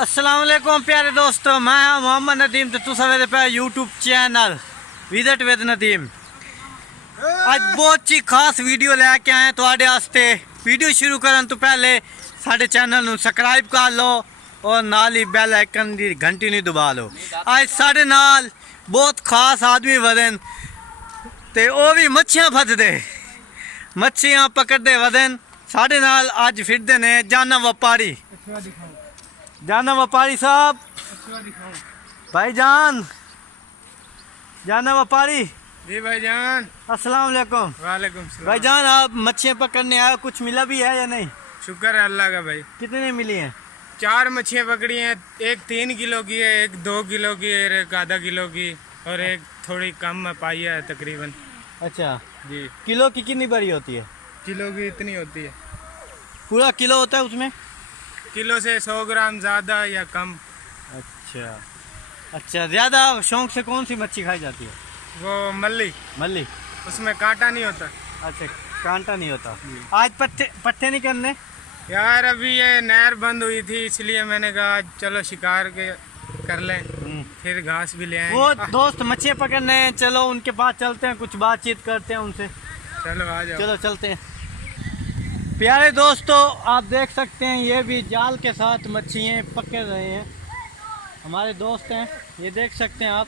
अस्सलाम वालेकुम प्यारे दोस्तों, मैं मोहम्मद नदीम तो तुम सवेरे पे YouTube channel visit with Nadeem. आज बहुत ही खास वीडियो लेके आए थोड़े वास्ते। वीडियो शुरू करन तो पहले साडे चैनल नू सब्सक्राइब कर लो और नाल ही बेल आइकन दी घंटी नहीं दबा लो। आज साडे नाल बहुत खास आदमी वदन ते ओ भी मच्छियां फसदे, मच्छियां पकड़दे वदन। साडे नाल आज फिरदे ने जाना व्यापारी। जाना व्यापारी साहब, भाईजान, जाना व्यापारी जी भाईजान। अस्सलाम वालेकुम। वालेकुम सलाम। भाईजान आप मच्छियाँ पकड़ने आए, कुछ मिला भी है या नहीं? शुक्र है अल्लाह का भाई। कितने मिली हैं? 4 मच्छियाँ पकड़ी हैं। एक 3 किलो की है, एक 2 किलो की है, एक आधा किलो की और एक थोड़ी कम पाई है तकरीबन। अच्छा जी। किलो की कितनी बड़ी होती है? किलो की इतनी होती है। पूरा किलो होता है उसमें? किलो से 100 ग्राम ज़्यादा या कम। अच्छा अच्छा, ज़्यादा शौक से कौन सी मच्छी खाई जाती है? वो मल्ली, मल्ली। उसमें कांटा नहीं होता। अच्छा, कांटा नहीं होता। आज पट्टे नहीं करने? यार अभी ये नहर बंद हुई थी इसलिए मैंने कहा आज चलो शिकार के कर लें, फिर घास भी ले आए। वो दोस्त मच्छियाँ पकड़ने हैं, चलो उनके पास चलते हैं, कुछ बातचीत करते हैं उनसे। चलो आ जाओ। चलो चलते हैं। प्यारे दोस्तों, आप देख सकते हैं ये भी जाल के साथ मच्छियाँ पकड़ रहे हैं। हमारे दोस्त हैं, ये देख सकते हैं आप,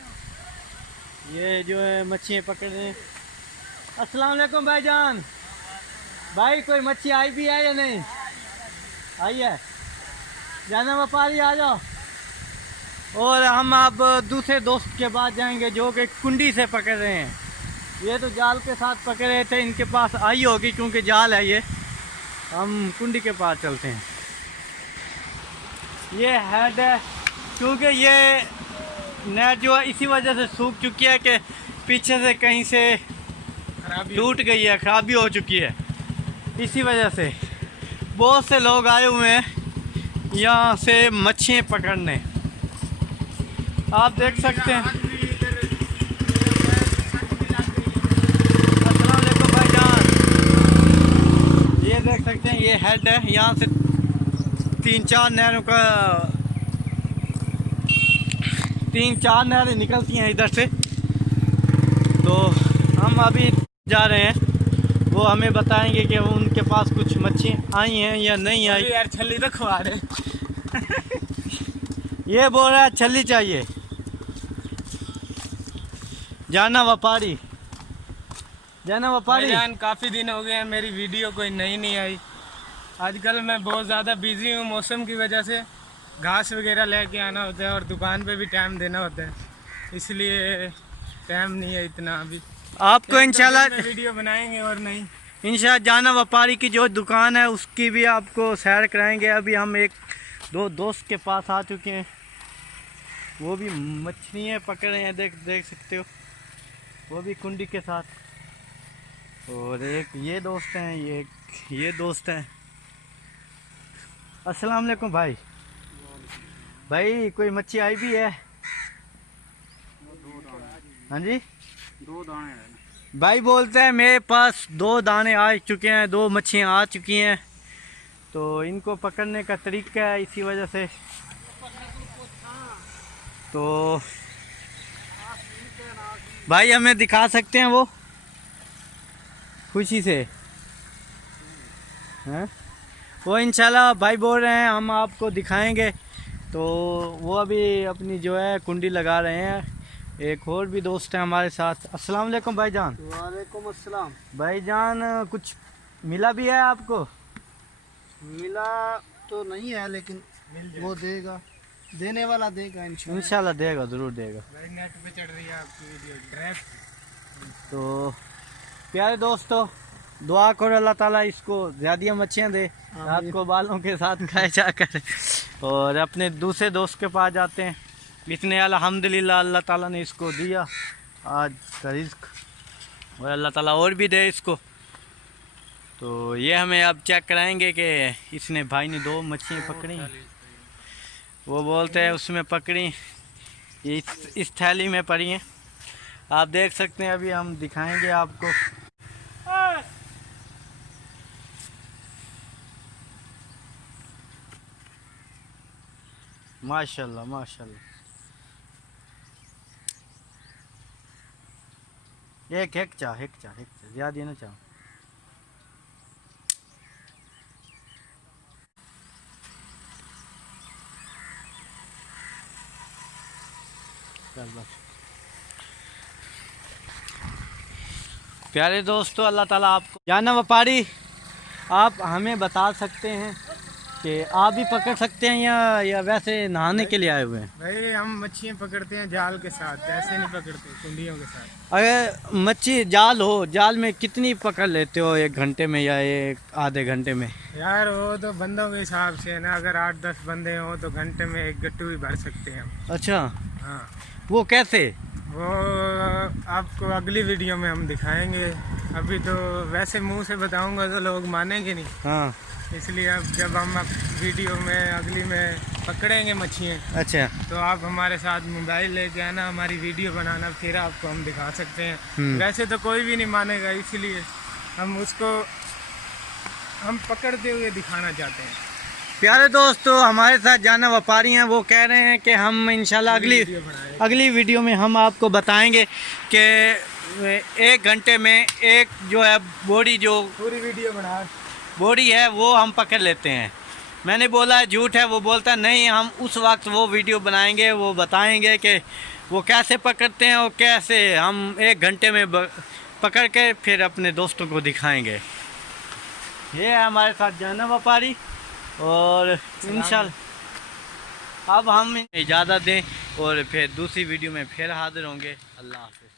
ये जो है मच्छियाँ पकड़ रहे हैं। अस्सलाम वालेकुम भाईजान। भाई कोई मच्छी आई भी है या नहीं? आई है? जाना व्यापारी आ जाओ। और हम अब दूसरे दोस्त के पास जाएंगे जो कि कुंडी से पकड़ रहे हैं। ये तो जाल के साथ पकड़ रहे थे, इनके पास आई होगी क्योंकि जाल है ये। हम कुंडी के पास चलते हैं। ये हेड है क्योंकि ये नेट जो है इसी वजह से सूख चुकी है कि पीछे से कहीं से टूट गई है, खराबी हो चुकी है। इसी वजह से बहुत से लोग आए हुए हैं यहाँ से मच्छियाँ पकड़ने। आप देख सकते हैं। अस्सलाम वालेकुम भाईजान। ये देख सकते हैं ये हेड है, यहाँ से 3-4 नहरें निकलती हैं इधर से। तो हम अभी जा रहे हैं, वो हमें बताएंगे कि उनके पास कुछ मच्छी आई हैं या नहीं आई। यार छल्ली तो खवा रहे। ये बोल रहा है छल्ली चाहिए। जाना व्यापारी, जाना व्यापारी। भाईजान काफ़ी दिन हो गए हैं मेरी वीडियो कोई नई नहीं आई। आजकल मैं बहुत ज़्यादा बिजी हूँ मौसम की वजह से। घास वगैरह लेके आना होता है और दुकान पे भी टाइम देना होता है, इसलिए टाइम नहीं है इतना अभी। आपको इंशाल्लाह वीडियो बनाएंगे और नहीं इंशाल्लाह जाना व्यापारी की जो दुकान है उसकी भी आपको सैर कराएंगे। अभी हम एक दो दोस्त के पास आ चुके हैं, वो भी मछलियाँ पकड़ रहे हैं, देख सकते हो, वो भी कुंडी के साथ। और एक ये दोस्त हैं, ये दोस्त हैं। अस्सलाम वालेकुम भाई। भाई कोई मच्छी आई भी है? हाँ जी, 2 दाने भाई बोलते हैं मेरे पास 2 दाने आ चुके हैं, 2 मच्छियाँ आ चुकी हैं। तो इनको पकड़ने का तरीका है इसी वजह से। तो भाई हमें दिखा सकते हैं वो खुशी से हैं? वो इंशाल्लाह भाई बोल रहे हैं हम आपको दिखाएंगे। तो वो अभी अपनी जो है कुंडी लगा रहे हैं। एक और भी दोस्त है हमारे साथ। अस्सलाम वालेकुम भाईजान। वालेकुम अस्सलाम। भाईजान कुछ मिला भी है आपको? मिला तो नहीं है लेकिन वो देगा, देने वाला देगा इंशाल्लाह देगा, ज़रूर देगा। नेट पे चढ़ रही है आपकी वीडियो ड्राइव। तो प्यारे दोस्तों, दुआ करो अल्लाह ताला इसको ज़्यादा मच्छियाँ दे, रात को बालों के साथ खाए जाकर। और अपने दूसरे दोस्त के पास जाते हैं। इतने अल्हम्दुलिल्लाह अल्लाह ताला ने इसको दिया आज का रिज़्क, और अल्लाह ताला और भी दे इसको। तो ये हमें अब चेक कराएंगे कि इसने भाई ने 2 मच्छियाँ पकड़ी। वो बोलते हैं उसमें पकड़ी, ये इस थैली में पड़ी हैं। आप देख सकते हैं, अभी हम दिखाएंगे आपको। माशाल्लाह माशाल्लाह। एक एक चाह ज़्यादा ना चाह। प्यारे दोस्तों, अल्लाह ताला आपको जाना व्यापारी, आप हमें बता सकते हैं कि आप भी पकड़ सकते हैं या वैसे नहाने के लिए आए हुए हैं? भाई हम मच्छियाँ पकड़ते हैं जाल के साथ, ऐसे नहीं पकड़ते कुंडियों के साथ। अगर मच्छी जाल हो, जाल में कितनी पकड़ लेते हो, 1 घंटे में या एक आधे घंटे में? यार वो तो बंदों के हिसाब से है ना, अगर 8-10 बंदे हो तो घंटे में 1 गट्टू भी भर सकते हैं हम। अच्छा, हाँ, वो कैसे? वो आपको अगली वीडियो में हम दिखाएंगे। अभी तो वैसे मुंह से बताऊंगा तो लोग मानेंगे नहीं, हाँ, इसलिए अब जब हम वीडियो में अगली में पकड़ेंगे मच्छियाँ, अच्छा, तो आप हमारे साथ मोबाइल लेके आना, हमारी वीडियो बनाना, फिर आपको हम दिखा सकते हैं। वैसे तो कोई भी नहीं मानेगा, इसलिए हम उसको हम पकड़ते हुए दिखाना चाहते हैं। प्यारे दोस्तों, हमारे साथ जाना व्यापारी हैं, वो कह रहे हैं कि हम इंशाल्लाह अगली वीडियो में हम आपको बताएंगे कि 1 घंटे में एक जो है बोड़ी, जो पूरी वीडियो बना बोड़ी है वो हम पकड़ लेते हैं। मैंने बोला है झूठ है, वो बोलता नहीं, हम उस वक्त वो वीडियो बनाएंगे, वो बताएंगे कि वो कैसे पकड़ते हैं और कैसे हम 1 घंटे में पकड़ के फिर अपने दोस्तों को दिखाएंगे। ये है हमारे साथ जाना व्यापारी, और इंशाल्लाह अब हम इजाज़त दें और फिर दूसरी वीडियो में फिर हाजिर होंगे। अल्लाह हाफ़िज़।